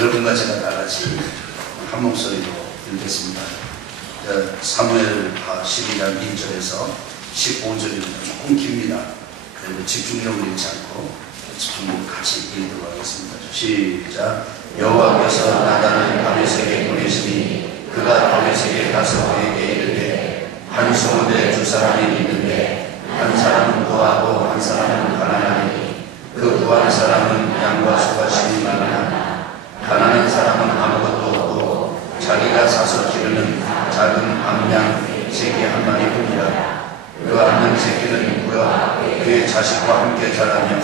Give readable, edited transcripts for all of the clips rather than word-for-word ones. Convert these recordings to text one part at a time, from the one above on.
여러분과 제가 다 같이 한 목소리로 읽겠습니다. 사무엘하 12장 1절에서 15절입니다. 조금 깁니다. 그래도 집중력을 잃지 않고 집중력을 같이 읽도록 하겠습니다. 시작. 여호와께서 나단을 다윗에게 보내시니 그가 다윗에게 가서 그에게 이르되 한 소문에 두 사람이 있는데 한 사람은 구하고 한 사람은 가난하니 그 구하는 사람은 양과 소가 심이 많으나 가난한 사람은 아무것도 없고 자기가 사서 기르는 작은 암양 새끼 한 마리뿐이라. 그 암양 새끼는 누구여 그의 자식과 함께 자라며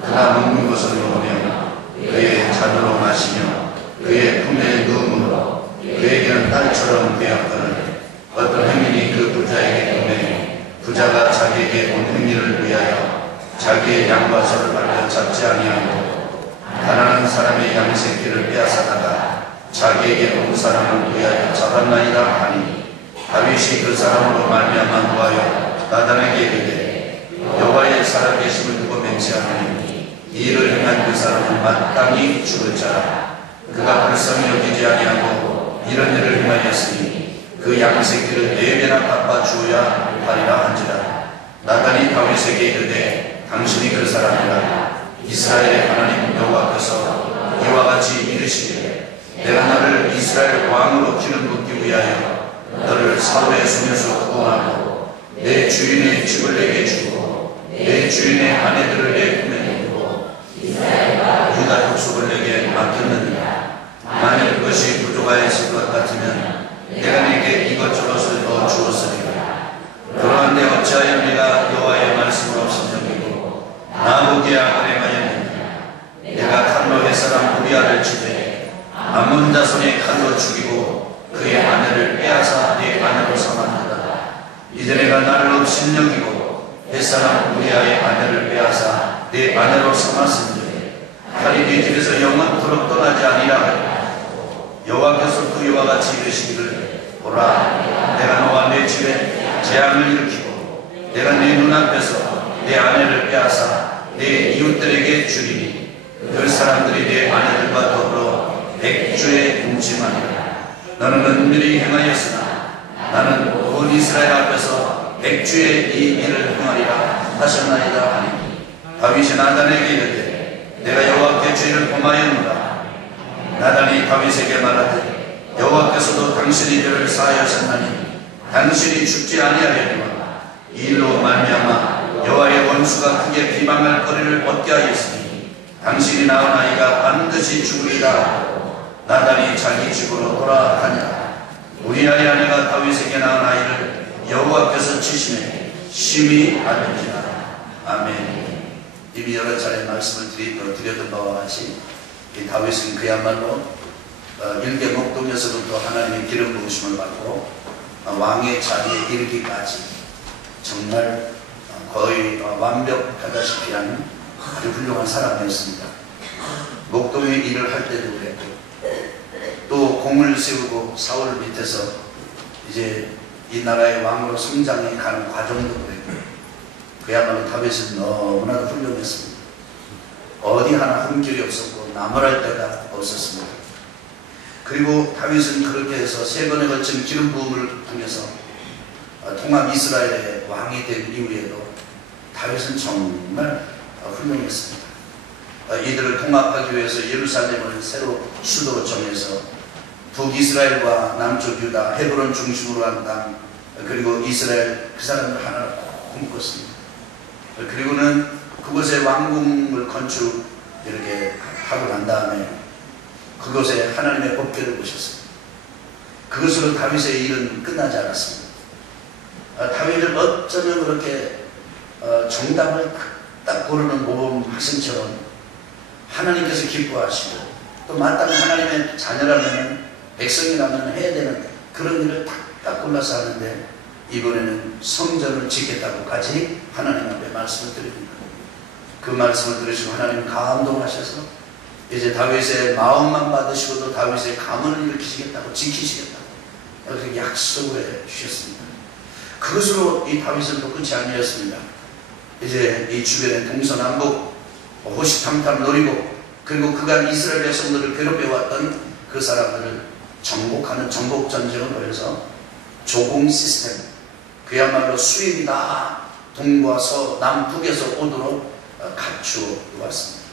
그가 먹는 것을 먹으며 그의 잔으로 마시며 그의 품에 누움으로 그에게는 딸처럼 되었거늘 어떤 행인이 그 부자에게 금해 부자가 자기에게 온 행위를 위하여 자기의 양과 소를 말려 잡지 아니하고 가난한 사람의 양새끼를 빼앗아다가 자기에게 온 사람을 위하여 잡았나이다 하니 다윗이 그 사람으로 말미암아 노하여 나단에게 이르되 여호와의 살아계심을 두고 맹세하노니 이 일을 행한 그 사람은 마땅히 죽을 자라. 그가 불쌍히 여기지 아니하고 이런 일을 행하였으니 그 양새끼를 4배나 갚아 주어야 하리라 한지라. 나단이 다윗에게 이르되 당신이 그 사람이라. 이스라엘의 하나님 여호와께서 이와 같이 이르시기를 내가 너를 이스라엘 왕으로 기름 붓기 위하여 너를 사울의 손에서 구원하고 내 주인의 집을 내게 주고 내 주인의 아내들을 내 품에 두고 유다 족속을 내게 맡겼느니라. 만일 그것이 부족하였을 것 같으면 내가 내게 이것저것을 더 주었으리라. 그러한데 어찌하여 내가 여호와의 말씀을 없인 적이고 나보기에 악행하였느냐. 내가 칼로 햇사람 우리아를 치되 암몬 자손의 칼로 죽이고 그의 아내를 빼앗아 네 아내로 삼았느니라. 이제 내가 나를 없인 여기고 햇사람 우리아의 아내를 빼앗아 네 아내로 삼았으니 칼이 네 집에서 영원토록 떠나지 아니라 하리라. 여호와께서 또 이와 같이 이르시기를 보라 내가 너와 내 집에 재앙을 일으키고 내가 네 눈앞에서 내 아내를 빼앗아 내 이웃들에게 주리니 그 사람들이 내 아내들과 더불어 백주에 동침하리라. 너는 은밀히 행하였으나 나는 온 이스라엘 앞에서 백주에 이 일을 행하리라 하셨나이다 하니 다윗이 나단에게 이르되 내가 여호와께 죄를 범하였노라. 나단이 다윗에게 말하되 여호와께서도 당신의 죄를 사하였었나니 당신이 죽지 아니하려니와 이 일로 말미암아 여호와의 원수가 크게 비방할 거리를 얻게 하였으니 당신이 낳은 아이가 반드시 죽으리라. 나단이 자기 집으로 돌아가니라. 우리아의 아내가 다윗에게 낳은 아이를 여호와께서 치심에 심히 알는지라. 아멘. 이미 여러 차례 말씀을 드렸던 바와 같이 이 다윗은 그야말로 일개 목동에서부터 하나님의 기름 부으심을 받고 왕의 자리에 이르기까지 정말 거의 완벽하다시피 하는 아주 훌륭한 사람이었습니다. 목동의 일을 할 때도 그랬고 또 공을 세우고 사울 밑에서 이제 이 나라의 왕으로 성장해 가는 과정도 그랬고 그야말로 다윗은 너무나도 훌륭했습니다. 어디 하나 흠결이 없었고 나무랄 데가 없었습니다. 그리고 다윗은 그렇게 해서 3번에 걸친 기름 부음을 통해서 통합 이스라엘의 왕이 된 이후에도 다윗은 정말 훌륭했습니다. 이들을 통합하기 위해서 예루살렘을 새로 수도로 정해서 북이스라엘과 남쪽 유다 헤브론 중심으로 한 땅 그리고 이스라엘 그 사람들 하나를 꼭 묶었습니다. 그리고는 그곳에 왕궁을 건축 이렇게 하고 난 다음에 그곳에 하나님의 법궤를 보셨습니다. 그것으로 다윗의 일은 끝나지 않았습니다. 다윗을 어쩌면 그렇게 정답을 딱 고르는 모범 학생처럼 하나님께서 기뻐하시고 또 마땅히 하나님의 자녀라면 백성이라면 해야 되는 그런 일을 딱 골라서 하는데 이번에는 성전을 짓겠다고까지 하나님 앞에 말씀을 드립니다. 그 말씀을 들으시고 하나님 감동하셔서 이제 다윗의 마음만 받으시고도 다윗의 가문을 일으키시겠다고 지키시겠다고 이렇게 약속을 해 주셨습니다. 그것으로 이 다윗은 또 끝이 아니었습니다. 이제 이 주변의 동서남북 호시탐탐 노리고 그리고 그간 이스라엘 백성들을 괴롭혀왔던 그 사람들을 정복하는 정복전쟁을 벌여서 조공 시스템, 그야말로 수입이다 동과 서 남북에서 오도록 갖추어 왔습니다.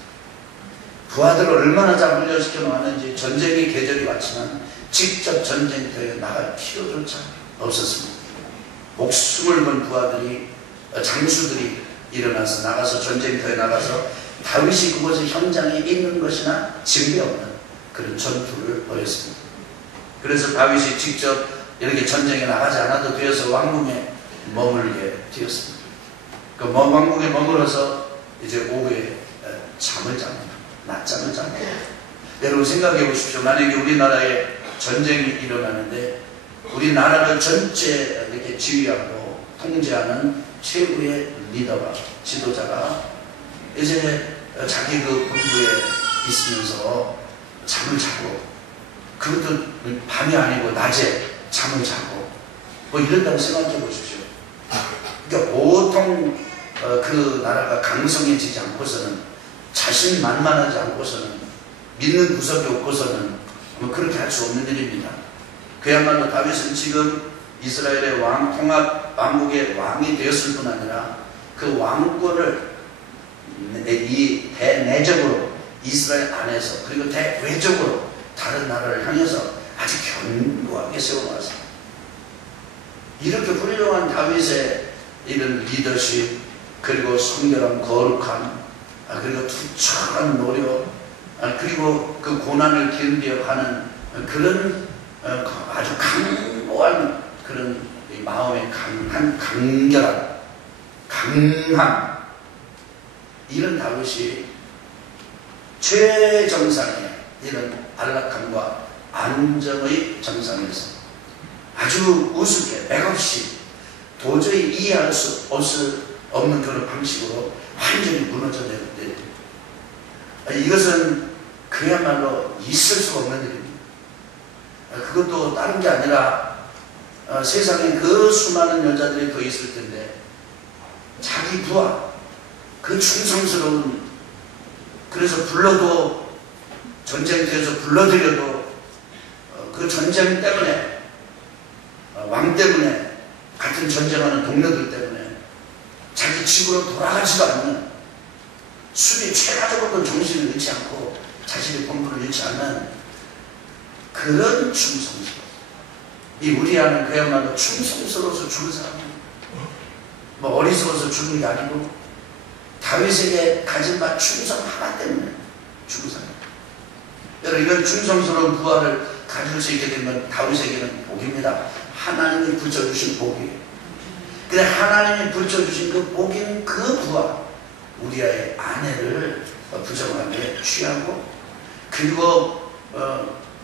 부하들을 얼마나 잘 훈련시켜 놓았는지 전쟁의 계절이 왔지만 직접 전쟁터에 나갈 필요조차 없었습니다. 목숨을 건 부하들이, 장수들이 일어나서 나가서 전쟁터에 나가서 다윗이 그곳의 현장에 있는 것이나 징배없는 그런 전투를 벌였습니다. 그래서 다윗이 직접 이렇게 전쟁에 나가지 않아도 되어서 왕궁에 머물게 되었습니다. 그 왕궁에 머물어서 이제 오후에 잠을 잡니다. 낮잠을 잡니다. 여러분 생각해 보십시오. 만약에 우리나라에 전쟁이 일어나는데 우리나라를 전체 이렇게 지휘하고 통제하는 최고의 리더가, 지도자가 이제 자기 그 본부에 있으면서 잠을 자고, 그것도 밤이 아니고 낮에 잠을 자고 뭐 이런다고 생각해 보십시오. 그러니까 보통 그 나라가 강성해지지 않고서는, 자신만만하지 않고서는, 믿는 구석이 없고서는 뭐 그렇게 할 수 없는 일입니다. 그야말로 다윗은 지금 이스라엘의 통합 왕국의 왕이 되었을 뿐 아니라 그 왕권을 이 대내적으로 이스라엘 안에서, 그리고 대외적으로 다른 나라를 향해서 아주 견고하게 세워놨습니다. 이렇게 훌륭한 다윗의 이런 리더십, 그리고 성결한 거룩함, 그리고 투철한 노력, 그리고 그 고난을 견뎌가는 그런 아주 강고한 그런 마음의 강한 강함, 이런 다윗이 최정상의 이런 안락함과 안정의 정상에서 아주 우습게 맥없이 도저히 이해할 수 없는 그런 방식으로 완전히 무너져내는데, 이것은 그야말로 있을 수 없는 일입니다. 그것도 다른 게 아니라 세상에 그 수많은 여자들이 더 있을 텐데 자기 부하, 그 충성스러운, 그래서 불러도, 전쟁터에서 불러들여도 그 전쟁 때문에, 왕 때문에, 같은 전쟁하는 동료들 때문에 자기 집으로 돌아가지도 않는, 수비 최하적으로 정신을 잃지 않고 자신의 본분을 잃지 않는 그런 충성스러움. 이 우리아는 그야말로 충성스러워서 죽은 사람이에요. 뭐 어리석어서 죽은 게 아니고 다윗에게 가진 바 충성 하나 때문에 죽은 사람이에요. 여러분, 이런 충성스러운 부하를 가질 수 있게 된 건 다윗에게는 복입니다. 하나님이 붙여주신 복이에요. 근데 하나님이 붙여주신 그 복인 그 부하, 우리아의 아내를 부정하게 취하고, 그리고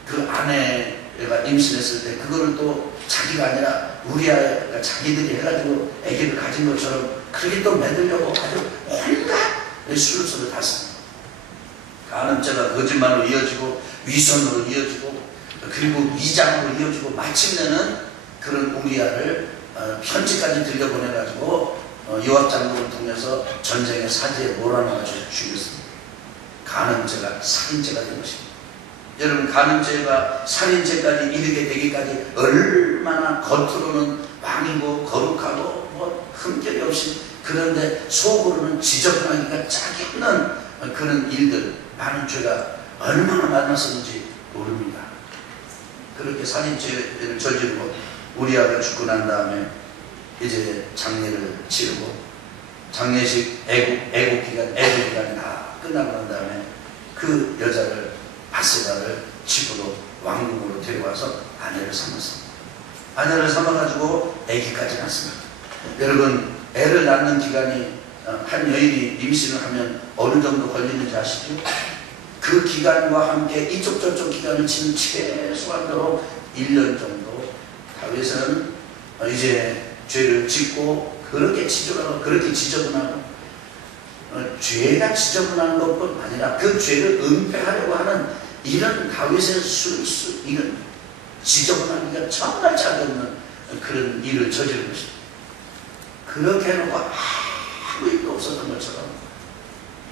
그 아내가 임신했을 때 그거를 또 자기가 아니라 우리아가 자기들이 해가지고 아기를 가진 것처럼 그렇게 또 만들려고 아주 온갖 술수를 탔습니다. 간음죄가 거짓말로 이어지고, 위선으로 이어지고, 그리고 위장으로 이어지고, 마침내는 그런 우리아를 편지까지 들려보내가지고 요압 장군을 통해서 전쟁의 사지에 몰아넣어가지고 죽였습니다. 간음죄가 살인죄가 된 것입니다. 여러분, 간음죄가 살인죄까지 이르게 되기까지 얼마나 겉으로는 왕이고 거룩하고 뭐 흠결이 없이, 그런데 속으로는 지저분하기가 짝이 없는 그런 일들, 많은 죄가 얼마나 많았었는지 모릅니다. 그렇게 살인죄를 저지르고 우리아가 죽고 난 다음에 이제 장례를 치르고, 장례식 애국 기간이 다 끝나고 난 다음에 그 여자를, 바세바를 집으로, 왕궁으로 데려와서 아내를 삼았습니다. 아내를 삼아가지고 아기까지 낳습니다. 여러분, 애를 낳는 기간이, 한 여인이 임신을 하면 어느 정도 걸리는지 아시죠? 그 기간과 함께 이쪽 저쪽 기간을 치는 최소한으로 1년 정도 다윗은 이제 죄를 짓고, 그렇게 지저분하고, 죄가 지저분한 것뿐 아니라 그 죄를 은폐하려고 하는 이런 다윗의 이런 지저분하기가 정말 작은 그런 일을 저지른 것입니다. 그렇게 해놓고 아무 일도 없었던 것처럼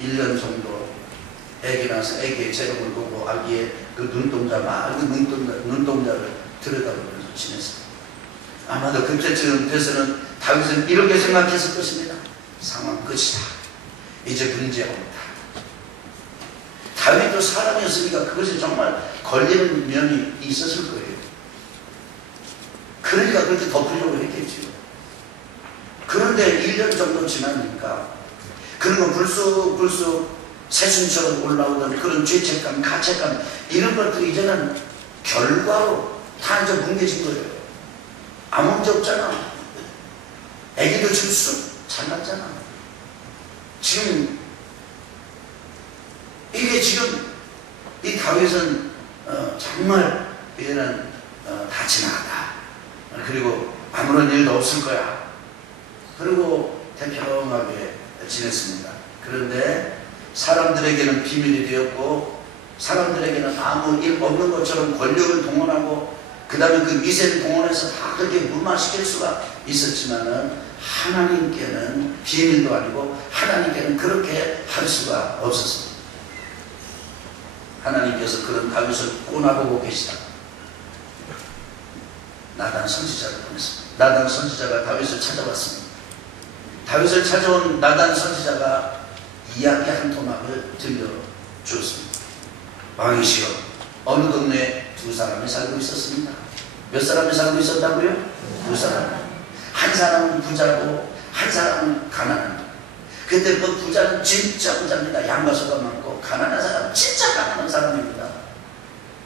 1년 정도 애기 나서 애기의 체력을 보고 아기의 그 눈동자 막 눈동자를 들여다보면서 지냈습니다. 아마도 그때쯤 돼서는 다윗은 이렇게 생각했을 것입니다. 상황 끝이다. 이제 문제 없다. 다윗도 사람이었으니까 그것이 정말 걸리는 면이 있었을 거예요. 그러니까 그렇게 덮으려고 했겠죠. 그런데 1년 정도 지나니까 그런 거 불쑥 새순처럼 올라오던 그런 죄책감, 가책감 이런 것들이 이제는 결과로 다 이제 뭉개진 거예요. 아무 문제 없잖아. 애기도 지금 쑥 잘났잖아. 지금 이게 지금 이 다윗은 정말 이제는 다 지나갔다. 그리고 아무런 일도 없을 거야. 그리고 태평하게 지냈습니다. 그런데 사람들에게는 비밀이 되었고 사람들에게는 아무 일 없는 것처럼 권력을 동원하고 그 다음에 그 미세를 동원해서 다 그렇게 무마시킬 수가 있었지만은 하나님께는 비밀도 아니고 하나님께는 그렇게 할 수가 없었습니다. 하나님께서 그런 다윗을 꼬나보고 계시다. 나단 선지자를 보냈습니다. 나단 선지자가 다윗을 찾아왔습니다. 다윗을 찾아온 나단 선지자가 이야기 한 토막을 들려주었습니다. 왕이시여, 어느 동네에 두 사람이 살고 있었습니다. 몇 사람이 살고 있었다고요? 두 사람. 한 사람은 부자고 한 사람은 가난합니다. 근데 그 부자는 진짜 부자입니다. 양과 소가 많고 가난한 사람은 진짜 가난한 사람입니다.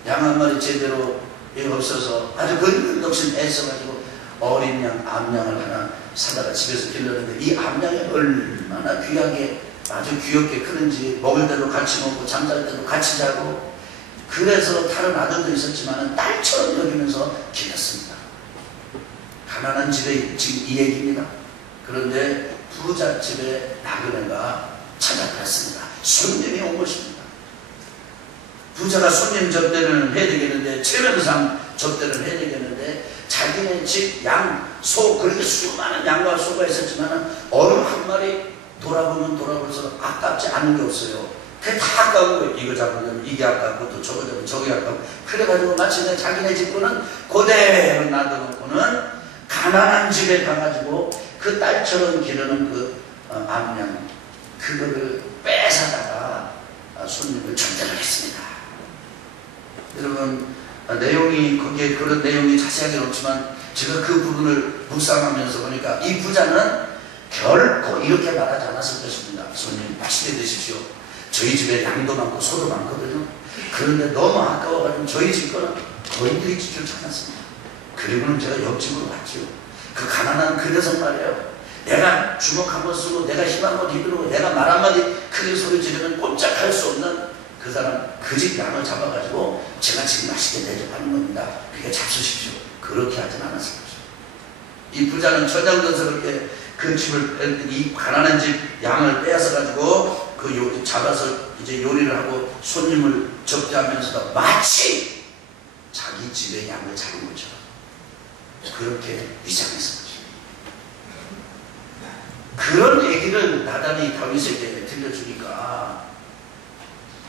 양 한 마리 제대로 없어서 아주 근근덕신 애써가지고 어린 양, 암양을 하나 사다가 집에서 길렀는데 이 암양이 얼마나 귀하게 아주 귀엽게 크는지 먹을 때도 같이 먹고 잠잘 때도 같이 자고 그래서 다른 아들도 있었지만 딸처럼 여기면서 길렀습니다. 가난한 집에 지금 이 얘기입니다. 그런데 부잣집에 나그네가 찾아갔습니다. 손님이 온 것입니다. 부자가 손님 접대를 해야 되겠는데 체면상 접대를 해야 되겠는데 자기네 집 양, 소 그렇게 수많은 양과 소가 있었지만 어느 한 마리 돌아보면 돌아볼수록 아깝지 않은 게 없어요. 그게 다 아까운 거예요. 이거 잡으려면 이게 아깝고 또 저거 잡으면 저게 아깝고 그래가지고 마침내 자기네 집 거는 그대로 놔둬놓고는 가난한 집에 가가지고 그 딸처럼 기르는 그 암양 그거를 뺏어다가 손님을 전달을 했습니다. 여러분 내용이 거기에 그런 내용이 자세하게는 없지만 제가 그 부분을 묵상하면서 보니까 이 부자는 결코 이렇게 말하지 않았을 것입니다. 손님 맛있게 드십시오. 저희 집에 양도 많고 소도 많거든요. 그런데 너무 아까워가지고 저희 집 거는 거의 드리지 줄 않았습니다. 그리고는 제가 옆집으로 갔죠. 그 가난한 그 녀석 말이에요. 내가 주먹 한번 쓰고 내가 힘 한번 휘두르고 내가 말 한마디 크게 소리 지르면 꼼짝할 수 없는 그 사람 그 집 양을 잡아가지고 제가 지금 맛있게 대접하는 겁니다. 그게 잡수십시오. 그렇게 하진 않았을 것이죠. 이 부자는 천장전스럽게 그 집을 이 가난한 집 양을 빼앗아가지고 그 잡아서 이제 요리를 하고 손님을 접대하면서도 마치 자기 집의 양을 잡은 것처럼 그렇게 위장했습니다. 그런 얘기를 나단이 다윗에게 들려주니까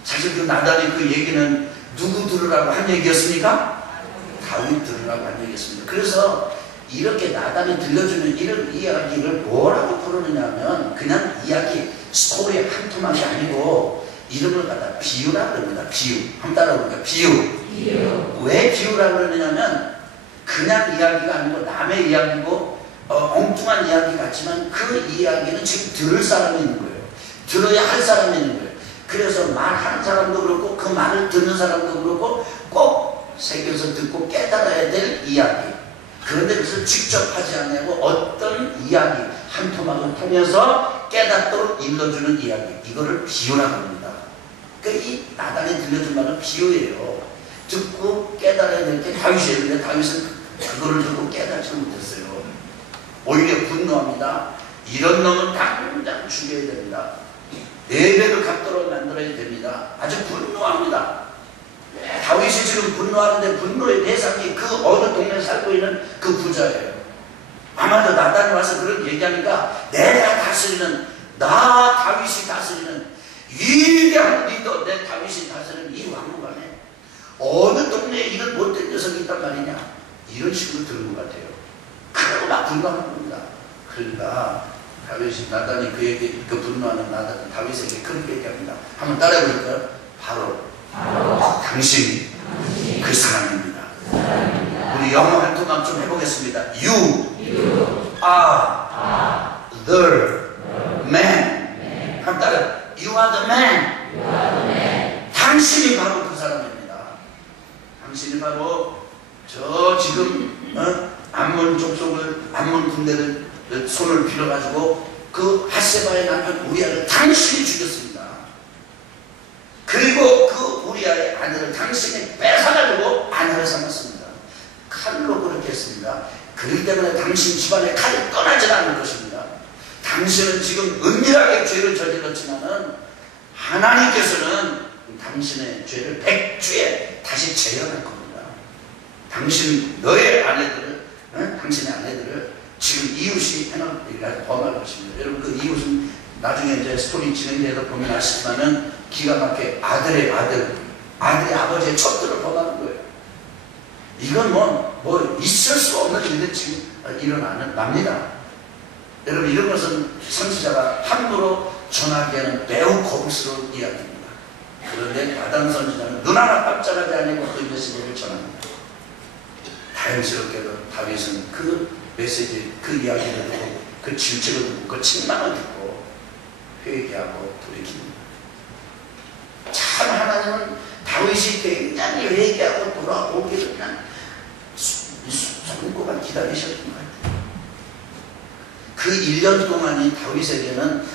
사실 그 나단이 그 얘기는 누구 들으라고 한 얘기였습니까? 다윗 들으라고 한 얘기였습니다. 그래서 이렇게 나단이 들려주는 이런 이야기를 뭐라고 부르느냐 하면 그냥 이야기 스토리 한 토막이 아니고 이름을 갖다 비유라고 합니다. 비유. 한번 따라해볼까요? 비유. 왜 비유라고 그러느냐면 그냥 이야기가 아니고 남의 이야기고 엉뚱한 이야기 같지만 그 이야기는 지금 들을 사람이 있는 거예요. 들어야 할 사람이 있는 거예요. 그래서 말하는 사람도 그렇고 그 말을 듣는 사람도 그렇고 꼭 새겨서 듣고 깨달아야 될 이야기. 그런데 그것을 직접 하지 않냐고 어떤 이야기 한 토막을 통해서 깨닫도록 일러주는 이야기. 이거를 비유라고 합니다. 그러니까 이 나단이 들려준 말은 비유예요. 듣고 깨달아야 될 게 다윗이에요. 근데 다윗은 그거를 듣고 깨닫지 못했어요. 오히려 분노합니다. 이런 놈은 당장 죽여야 됩니다. 4배를 갚도록 만들어야 됩니다. 아주 분노합니다. 다윗이 지금 분노하는데 분노의 대상이 그 어느 동네에 살고 있는 그 부자예요. 아마도 나단이 와서 그런 얘기하니까 내가 다스리는 나 다윗이 다스리는 위대한 리더 내 다윗이 다스리는 이 왕국안에 어느 동네에 이런 못된 녀석이 있단 말이냐, 이런 식으로 들은 것 같아요. 그러고 막 분노하는 겁니다. 그러니까 다윗이, 나단이 그에게, 그 분노하는 나단 다윗에게 그렇게 얘기합니다. 한번 따라해 볼까요? 바로 당신이 그 사람입니다. 우리 영어 한 토막 좀 해보겠습니다. You are the man. 한번 따라해. You are the man. 당신이 바로 그 사람입니다. 당신이 바로 저 지금 암몬 족속을, 암몬 군대를 손을 빌어가지고 그 핫세바의 남편 우리아를 당신이 죽였습니다. 그리고 그 우리아의 아내를 당신이 뺏어가지고 아내를 삼았습니다. 칼로 그렇게 했습니다. 그렇기 때문에 당신 집안에 칼이 떠나질 않을 것입니다. 당신은 지금 은밀하게 죄를 저질렀지만은 하나님께서는 당신의 죄를 백주에 다시 재현할 겁니다. 당신, 너의 아내들을, 당신의 아내들을 지금 이웃이 범할 것입니다. 여러분, 그 이웃은 나중에 이제 스토리 진행돼서 보면 아시지만은 기가 막히게 아들이 아버지의 첩들을 범하는 거예요. 이건 뭐 있을 수 없는 일이 지금 일어납니다. 여러분, 이런 것은 선지자가 함부로 전하기에는 매우 거북스러운 이야기입니다. 그런데 나단 선지자는 눈 하나 깜짝하지 않고 그 메시지를 전합니다. 다행스럽게도 다윗은 그 메시지, 그 이야기를 듣고, 그 질책을 듣고, 그 책망을 듣고 회개하고 돌이킵니다. 참 하나님은 다윗이 굉장히 회개하고 돌아오기를 그냥 손꼽아 기다리셨던 것 같아요. 그 1년 동안이 다윗에게는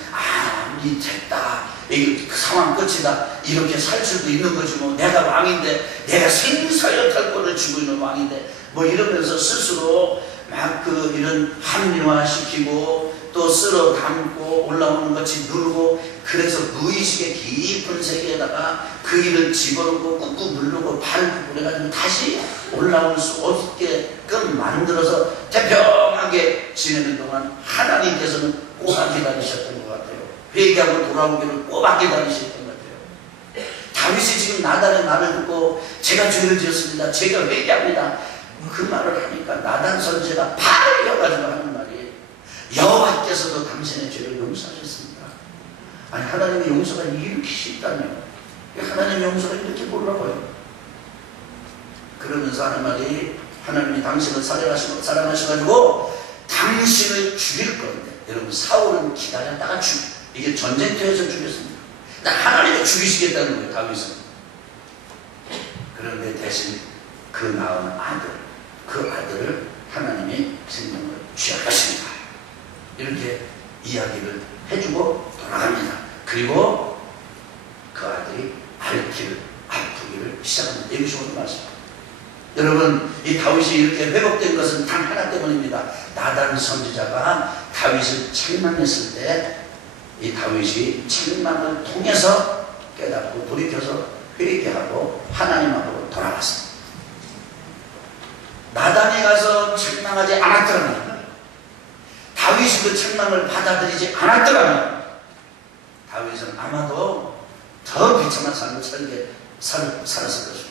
이 됐다, 이게 그 상황 끝이다, 이렇게 살 수도 있는 거지, 뭐 내가 왕인데, 내가 생사의 탈권을 쥐고 있는 왕인데, 뭐 이러면서 스스로 막 이런 합리화시키고 또 쓸어 담고 올라오는 것이 누르고, 그래서 무의식의 깊은 세계에다가 그 일을 집어넣고 꾹꾹 누르고 밟고 그래가지고 다시 올라올 수 없게끔 만들어서 태평하게 지내는 동안 하나님께서는 꼬박 기다리셨던 것 같아요. 회개하고 돌아오기를 꼬박 기다리셨던 것 같아요. 다윗이 지금 나단의 말을 듣고 제가 죄를 지었습니다, 제가 회개합니다, 그 말을 하니까 나단 선지자가 팔을 이어가지고 하는 말이, 여호와께서도 당신의 죄를 용서하셨습니다. 아니, 하나님의 용서가 이렇게 쉽다며, 하나님의 용서가 이렇게 몰라봐요. 그러면서 하는 말이, 하나님이 당신을 사랑하셔가지고 당신을 죽일 건데, 여러분, 사울은 기다렸다가 이게 전쟁터에서 죽였습니다. 하나님이 죽이시겠다는 거예요, 다윗은. 그런데 대신 그 낳은 아들, 그 아들을 하나님이 생명을 취하셨습니다. 이렇게 이야기를 해주고 돌아갑니다. 그리고 그 아들이 앓기를, 아프기를 시작합니다. 이것이 오늘 말씀입니다. 여러분, 이 다윗이 이렇게 회복된 것은 단 하나 때문입니다. 나단 선지자가 다윗을 책망했을 때 이 다윗이 책망을 통해서 깨닫고 돌이켜서 회개하고 하나님 앞으로 돌아갔습니다. 나단이 가서 책망하지 않았더라면, 다윗이 그 책망을 받아들이지 않았더라면 다윗은 아마도 더 비참한 삶을 살았을 것입니다.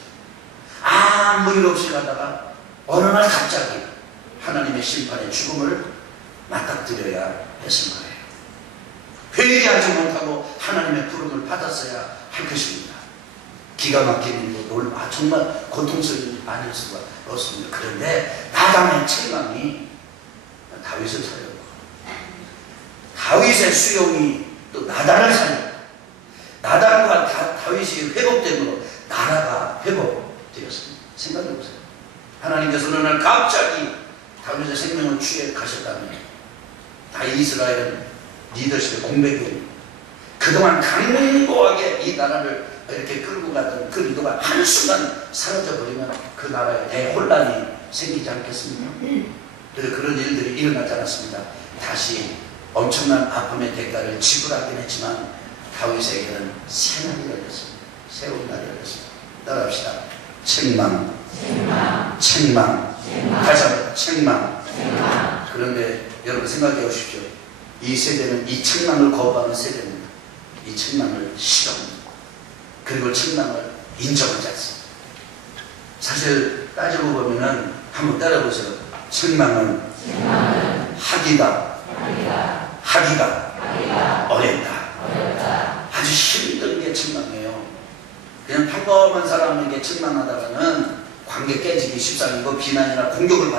아무 일 없이 가다가 어느 날 갑자기 하나님의 심판의 죽음을 맞닥뜨려야 했을 거예요. 회개하지 못하고 하나님의 부름을 받았어야 할 것입니다. 기가 막힌 일로 정말 고통스러운 일이 아닐 수가 없습니다. 그런데 나단의 책망이 다윗을 살렸고, 다윗의 수용이 또 나단을 살렸고, 나단과 다윗이 회복됨으로 나라가 회복되었습니다. 생각해보세요. 하나님께서 어느 날 갑자기 다윗의 생명을 취해 가셨다면, 다 이스라엘은 리더십의 공백이에요. 그동안 강고하게 이 나라를 이렇게 끌고 가던 그 리더가 한순간 사라져버리면 그 나라에 대혼란이 생기지 않겠습니까? 그런 일들이 일어나지 않았습니다. 다시 엄청난 아픔의 대가를 지불하긴 했지만 다윗에게는 새 날이 열렸습니다. 새로운 날이 열렸습니다. 따라합시다. 책망. 다시 한번 책망. 그런데 여러분 생각해 보십시오. 이 세대는 이 책망을 거부하는 세대입니다. 이 책망을 싫어합니다. 그리고 책망을 인정하지 않습니다. 사실 따지고 보면은 한번 따라보세요. 책망은 하기가 어렵다. 아주 힘든 게 책망이에요. 그냥 평범한 사람에게 책망하다가는 관계 깨지기 십상이고 비난이나 공격을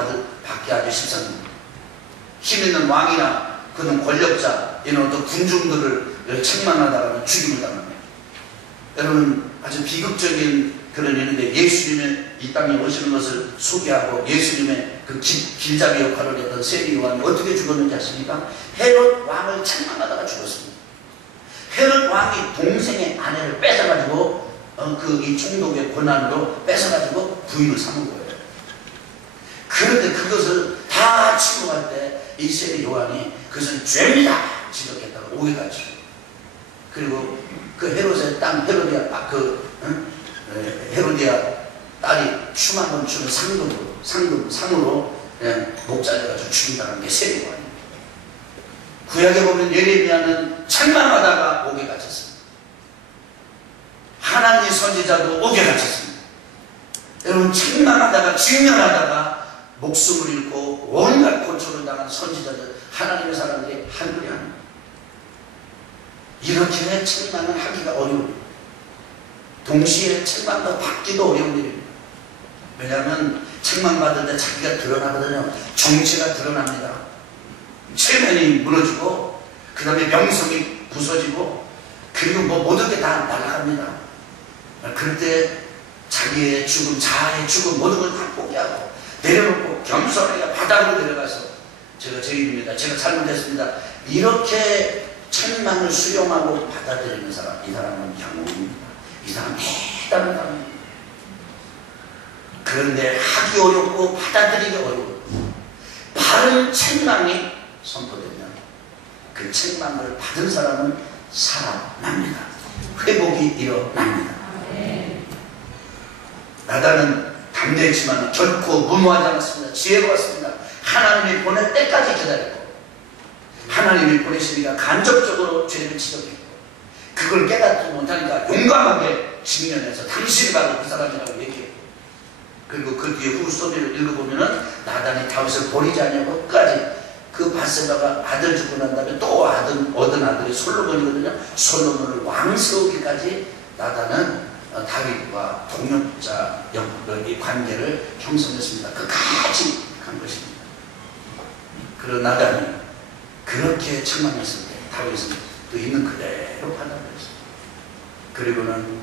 받기 아주 십상입니다. 힘 있는 왕이나 그런 권력자, 이런 어떤 군중들을 책망하다가는 죽임을 당합니다. 여러분, 아주 비극적인 그런 일인데, 예수님의 이 땅에 오시는 것을 소개하고 예수님의 그 길잡이 역할을 했던 세리 요한이 어떻게 죽었는지 아십니까? 헤롯 왕을 책망하다가 죽었습니다. 헤롯 왕이 동생의 아내를 뺏어가지고 이 총독의 권한으로 뺏어가지고 부인을 삼은 거예요. 그런데 그것을 다 침묵할 때 이 세리 요한이 그것은 죄입니다 지적했다가 오해가지고, 그리고 그 헤롯의 땅 헤로디아 딸이 춤 한번 추는 상으로 목 잘려가지고 죽인다는 게 세리 요한입니다. 구약에 보면 예레미야는 책망하다가 옥에 갇혔습니다. 하나님 선지자도 옥에 갇혔습니다. 여러분, 책망하다가 직면하다가 목숨을 잃고 온갖 고초를 당한 선지자들, 하나님의 사람들이 한둘이 아닙니다. 이렇게 책망을 하기가 어려워요. 동시에 책망도 받기도 어려운 일입니다. 왜냐하면 책망받을 때 자기가 드러나거든요. 정체가 드러납니다. 체면이 무너지고, 그 다음에 명성이 부서지고, 그리고 모든 게 다 날아갑니다. 그럴 때 자기의 죽음, 자아의 죽음, 모든 걸 다 포기하고 내려놓고 겸손하게 바닥으로 내려가서 제가 죄인입니다, 제가 잘못했습니다, 이렇게 책망을 수용하고 받아들이는 사람, 이 사람은 영웅입니다. 이 사람은 대단한 사람입니다. 그런데 하기 어렵고 받아들이기 어려워. 바른 책망이 선포되면 그 책망을 받은 사람은 살아납니다. 회복이 일어납니다. 나단은 담대했지만 결코 무모하지 않았습니다. 지혜로웠습니다. 하나님이 보낼 때까지 기다렸고, 하나님이 보내시니까 간접적으로 죄를 지적했고, 그걸 깨닫지 못하니까 용감하게 직면해서 당신이 바로 그 사람이라고 얘기했고, 그리고 그 뒤에 후스토리를 읽어보면은 나단이 다윗을 버리지 않냐고 끝까지, 그 바세바가 아들 죽고 난 다음에 또 얻은 아들이 솔로몬이거든요. 솔로몬을 왕 세우기까지 나단은 다윗과 동역자 이 관계를 형성했습니다. 끝까지 간 것입니다. 그런 나단이 그렇게 책망했을 때 다윗은 또 있는 그대로 받아들였습니다. 그리고는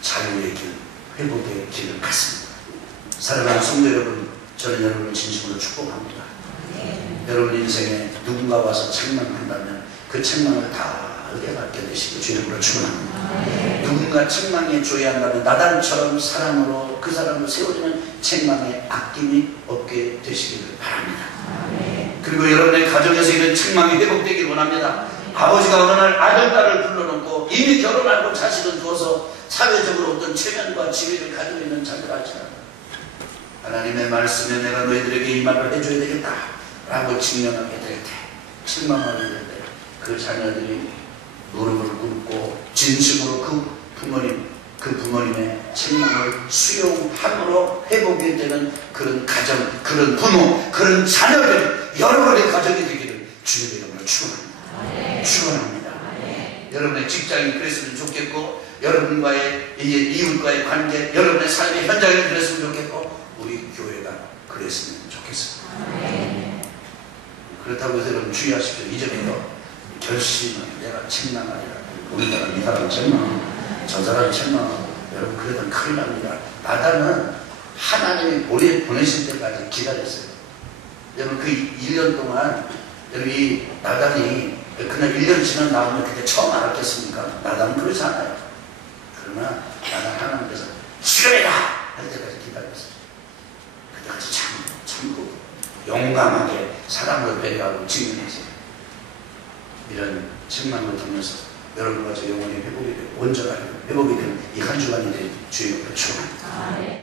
자유의 길, 회복의 길을 갔습니다. 사랑하는 성도 여러분, 저는 여러분을 진심으로 축복합니다. 여러분 인생에 누군가 와서 책망한다면 그 책망을 다 은혜받게 되시고 주님으로 축원합니다. 누군가 책망에 조회한다면 나단처럼 사랑으로 그 사람을 세워주는 책망에 아낌이 없게 되시기를 바랍니다. 그리고 여러분의 가정에서 이런 책망이 회복되길 원합니다. 아버지가 어느 날 아들, 딸을 불러놓고 이미 결혼하고 자식을 두어서 사회적으로 어떤 체면과 지위를 가지고 있는 자들 알지만, 하나님의 말씀에 내가 너희들에게 이 말을 해줘야 되겠다 라고 직면하게 될 때, 책망하게 될 때, 그 자녀들이 무릎을 꿇고 진심으로 그 부모님의 책망을 수용함으로 회복이 되는 그런 가정, 그런 부모, 그런 자녀들, 여러분의 가정이 되기를 주님의 이름으로 축원합니다. 축원합니다. 여러분의 직장이 그랬으면 좋겠고, 여러분과의 이웃과의 관계, 여러분의 삶의 현장이 그랬으면 좋겠고, 우리 교회가 그랬으면 좋겠습니다. 그렇다고 해서 여러분 주의하십시오. 이전에도 결심은 내가 책망하리라. 우리가 이 사람 책망하고 저 사람 책망하고, 여러분 그러다 큰일 납니다. 나단은 하나님이 보내실 때까지 기다렸어요. 여러분 그 1년 동안 여러분 이 나단이 그냥 1년 지나 나오면 그때 처음 알았겠습니까? 나단은 그렇지 않아요. 그러나 나단 하나님께서 지금이다 할 때까지 기다렸어요. 그때까지 참고 용감하게 사람을 배려하고 직면했어요. 이런 책망을 통해서 여러분과 저 영혼이 회복이 되고 온전하게 회복이 되는 이 한 주간이 될 주의 축원합니다.